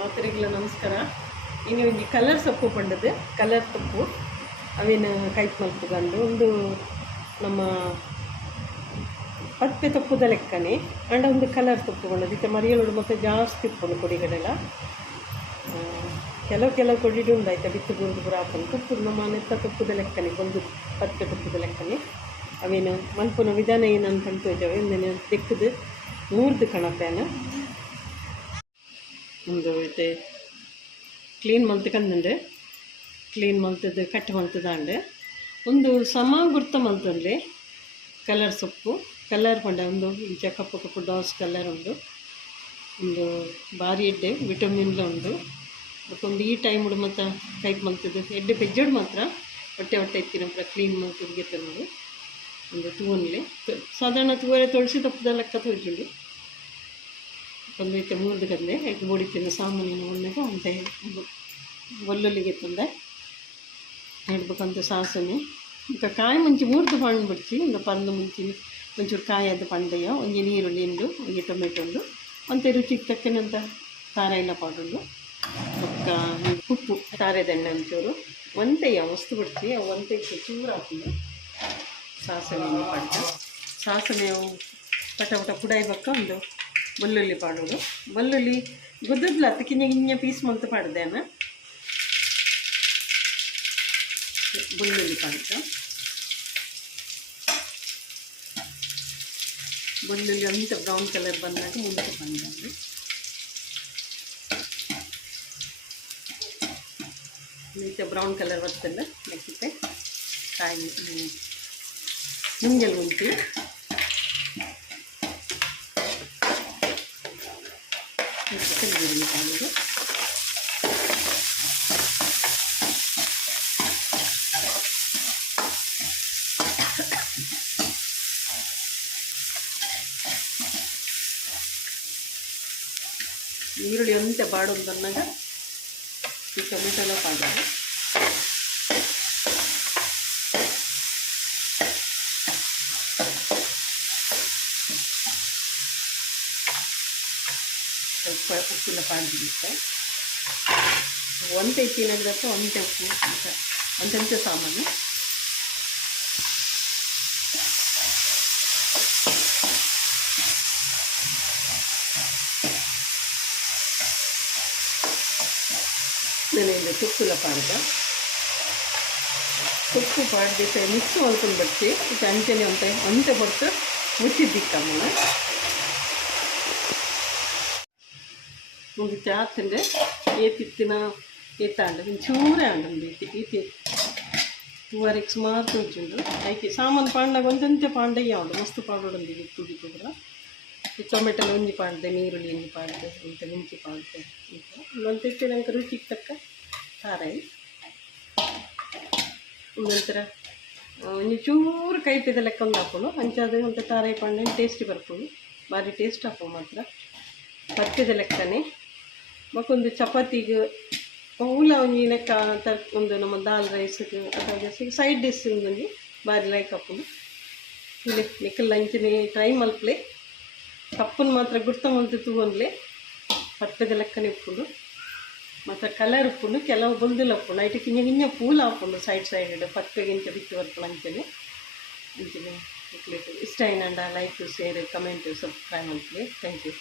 ಮಾತರಿಗಳ ನಮಸ್ಕಾರ. ಇನ್ನು ಒಂಜಿ ಕಲರ್ ಸೊಪ್ಪು ಪಂಡದು ಕಲರ್ ಸೊಪ್ಪು. ಅವೇನು ಕೈಟ್ ಮಲ್ಪುಗಂಡು ಒಂದು ನಮ್ಮ ಪತ್ತೆ ತಪ್ಪುದ ಲೆಕ್ಕನೆ. ಅಂಡ ಒಂದು ಕಲರ್ ತಪ್ಪು ಪಂಡದು ಇತ್ತೆ ಮರಿಯಲೋಡು ಮತ್ತೆ ಜಾಸ್ತಿ ಇಪ್ಪುಂಡು ಕೊಡಿಗಳೆಲ್ಲ. ಕೆಲವು ಕೆಲವು ಕೊಡಿಡು ಉಂಡಾಯ್ತ ಬಿತ್ತು ಬುರುದು ಬುರ ಹಾಕೊಂಡು. ತುಪ್ಪು ನಮ್ಮ ನೆತ್ತ ತುಪ್ಪದ ಲೆಕ್ಕನೆ, ಒಂದು ಪತ್ತೆ ತುಪ್ಪದ ಲೆಕ್ಕನೆ. ಅವೇನು ಮಲ್ಪುನ ವಿಧಾನ ಏನಂತ ತೋಜವೆ ಒಂದೇನು ತೆಕ್ಕದು ಮೂರ್ದು ಕಣಪೇನ ಒಂದು ಇದು ಕ್ಲೀನ್ ಮಲ್ತಕಂದುಂಡು ಕ್ಲೀನ್ ಮಲ್ತದ್ದು, ಕಟ್ ಅಂಡೆ ಒಂದು ಸಮ ಗುರ್ತ ಮಲ್ತಂದ್ರೆ ಕಲರ್ ಸೊಪ್ಪು ಕಲರ್ ಪಂಡ ಒಂದು ಇಂಚ ಕಪ್ಪು ಕಪ್ಪು ಡಾಸ್ ಕಲರ್ ಉಂಡು. ಒಂದು ಬಾರಿ ಎಡ್ಡೆ ವಿಟಮಿನ್ಲ ಉಂಡು. ಒಂದು ಈ ಟೈಮ್ ಮತ್ತು ಕೈಟ್ ಮಲ್ತದ್ದು. ಎಡ್ಡೆ ಬೆಜ್ಜಡ್ ಮಾತ್ರ, ಹೊಟ್ಟೆ ಹೊಟ್ಟೆ ಇತ್ತಿನ ಕ್ಲೀನ್ ಮಲ್ತದ್ದು ಗೆತ್ತ ಒಂದು ತೂವನ್ಲೆ. ಸಾಧಾರಣ ತೂವರೆ ತುಳಸಿ ತಪ್ಪದ ಲೆಕ್ಕ ತೋಜುಂಡು ಒಂದು ಇತ್ತೆ ಮೂರ್ದು ಎಗ್ ಬೋಡಿ ಬೊಡಿತಿನ ಸಾಮಾನಿನ ಒಳ್ಳೆಗೆ ಒಂದೇ ಒಲ್ಲೊಲ್ಲಿಗೆ ತಂದೆ. ನೆಡ್ಬೇಕಂತ ಸಾಸನೆ. ಈಗ ಕಾಯಿ ಮುಂಚೆ ಮೂರ್ದು ಪಣ್ಣು ಬಿಡ್ತೀವಿ ಒಂದು ಪಂದು ಮುಂಚಿನ ಒಂಚೂರು ಕಾಯಿ ಅದು ಪಂಡೆಯ ಒಂಜಿ ನೀರುಳ್ಳಿ ಉಂಡು ಒಂಜಿ ಟೊಮೆಟೊ ಉಂಡು ಒಂತೆ ರುಚಿಗೆ ತಕ್ಕನಂತ ಖಾರ ಎಲ್ಲ ಪಾಡುಂಡು ಪಕ್ಕ ಉಪ್ಪು ಖಾರದೆಣ್ಣೆ ಒಂಚೂರು ಒಂತೆಯ ವಸ್ತು ಬಿಡ್ಸಿ ಅವು ಒಂತೆ ಚೂರು ಹಾಕಿದೆ ಸಾಸನೆ ಕುಡಾಯ್ಬೇಕು ಸಾಸನೆ ಅವು ಪಟ ಪಟ ಪುಡಾಯ್ಬಕ್ಕ ಒಂದು ಬೆಳ್ಳುಳ್ಳಿ ಪಾಡೋದು ಬೆಳ್ಳುಳ್ಳಿ ಗುದ್ದದ್ಲ ಹತ್ತು ಕಿಂಜ ಕಿಂಜ ಪೀಸ್ ಮಂತ್ ಪಾಡ್ದೇನ ಬೆಳ್ಳುಳ್ಳಿ ಪಾಡ್ದ ಬೆಳ್ಳುಳ್ಳಿ ಅಂತ ಬ್ರೌನ್ ಕಲರ್ ಬಂದಾಗ ಮುಂದೆ ಬಂದಾಗ ಮತ್ತೆ ಬ್ರೌನ್ ಕಲರ್ ಬರ್ತಲ್ಲ ಲೆಕ್ಕಿತ್ತೆ ಕಾಯಿ ಮುಂಜಲ್ ಮುಂಚೆ ಈರುಳ್ಳಿ ಕಾಯೋದು ಈರುಳ್ಳಿ ಒಂತೆ ಬಾಡೋದು ಬಂದಾಗ ಈ ಟೊಮೆಟೊನ ಪಾಡೋದು ಸ್ವಲ್ಪ ಉಪ್ಪಿನ ಪಾಡ್ದಿರುತ್ತೆ ಒಂತೆ ಇತ್ತಿನಕ್ಕೆ ಒಂತೆ ಉಪ್ಪು ಅಂತ ಒಂದಂತೆ ಸಾಮಾನು ನೆನೆಯಿಂದ ತುಪ್ಪುಲ ಪಾಡ್ದ ತುಪ್ಪು ಪಾಡ್ದಿಟ್ಟು ಮಿಕ್ಸ್ ಮಾಡ್ಕೊಂಡು ಬರ್ತಿ ಇದು ಅಂಚೆನೆ ಅಂತ ಅಂತೆ ಬರ್ತು ಮುಚ್ಚಿದ್ದಿಕ್ಕಮ್ಮ ಒಂದು ಚಾತಿಂಡೆ ಏತಿತ್ತಿನ ಏತಾಂಡ ಚೂರೇ ಆಂಡ ಈತಿ ಈತಿ ತೂವರೆಗೆ ಸುಮಾರು ತೋಚುಂಡು ಐತಿ ಸಾಮಾನು ಪಾಂಡಾಗ ಒಂದಂತೆ ಪಾಂಡಯ್ಯ ಉಂಡು ಮಸ್ತ್ ಪಾಡೋಡೊಂದು ಇತ್ತು ಬಿಟ್ಟಿದ್ರ ಈ ಟೊಮೆಟೊ ಒಂಜಿ ಪಾಡ್ದೆ ನೀರುಳ್ಳಿ ಒಂಜಿ ಪಾಡ್ದೆ ಇಂತ ಮುಂಚಿ ಪಾಡ್ದೆ ಅಂತ. ಒಂದು ತೆತ್ತೆ ನಂಗೆ ರುಚಿಗೆ ತಕ್ಕ ಖಾರ ನಂತರ ಒಂಜಿ ಚೂರು ಕೈಪಿದ ಲೆಕ್ಕ ಒಂದು ಹಾಕೊಂಡು ಅಂಚಾದ ಒಂದು ತಾರಾಯಿ ಪಾಂಡೆ ಟೇಸ್ಟಿ ಬರ್ಕೊಂಡು ಭಾರಿ ಟೇಸ್ಟ್ ಹಾಕೋ ಮಾತ್ರ. ಪತ್ಯದ ಲೆಕ್ಕನೆ. ಮತ್ತೊಂದು ಚಪಾತಿಗೆ ಪೌಲ ಒಂಜಿ ಲೆಕ್ಕ ತರ್ ಒಂದು ನಮ್ಮ ದಾಲ್ ರೈಸ್ಗೆ ಅಥವಾ ಜಾಸ್ತಿ ಸೈಡ್ ಡಿಶ್ ಒಂಜಿ ಬಾರಿ ಲೈಕ್ ಹಾಕೊಂಡು ಇಲ್ಲಿ ನಿಖಲ್ ಅಂಚನೆ ಟ್ರೈ ಮಲ್ಪಲೆ. ಕಪ್ಪನ್ನು ಮಾತ್ರ ಗುರ್ತ ಮಲ್ತು ತಗೊಂಡ್ಲೆ ಪತ್ಯದ ಲೆಕ್ಕನೆ ಇಪ್ಪುಂಡು ಮತ್ತು ಕಲರ್ ಉಪ್ಪುಂಡು. ಕೆಲವು ಬಂದಿಲ್ಲ ಉಪ್ಪುಂಡು ಐಟು ಕಿಂಜ ಕಿಂಜ ಪೂಲ ಹಾಕೊಂಡು ಸೈಡ್ ಸೈಡ್ ಪತ್ತೆಗಿಂಚ ಬಿತ್ತು ಬರ್ಕೊಂಡು ಅಂಚನೆ ಅಂಚನೆ ಇಷ್ಟ ಏನಂಡ ಲೈಕ್ ಶೇರ್ ಕಮೆಂಟ್ ಸಬ್ಸ್ಕ್ರೈಬ್ ಮಾಡ್ತೀವಿ ಥ್ಯಾಂಕ್ ಯು